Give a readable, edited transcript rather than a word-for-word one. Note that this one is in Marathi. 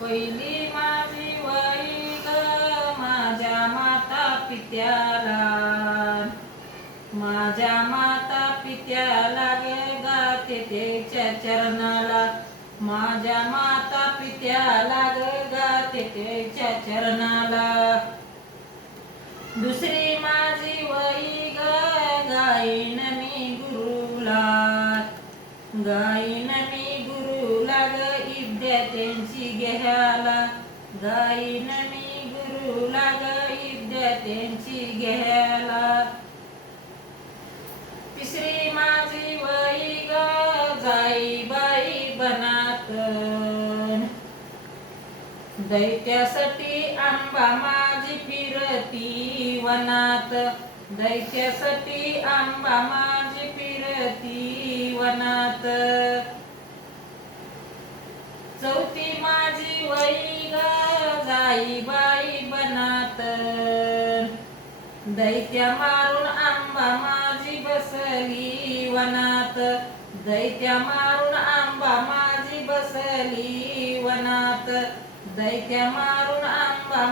पहिली माझी वही ग माझ्या माता पित्याला, माझ्या माता पित्याला ग गाते त्याच्या चरणाला, माझ्या माता पित्याला ग गाते त्याच्या चरणाला. दुसरी माझी वही ग गाईन मी गुरुला, गाईन मी गुरुला ग विद्या त्यांची घ्यायला, गाईन मी गुरुला ग विद्या त्यांची घ्यायला. तिसरी माझी वही ग जाईबाई बनात, दैत्यासाठी आंबा माझी फिरती वनात, दैत्यासाठी आंबा माझी फिरती वनात. चौथी माझी वही ग जाईबाई बनात, दैत्या मारून आंबा माझी बसली वनात, दैत्या मारून आंबा माझी बसली वनात, दैत्या मारून आंबा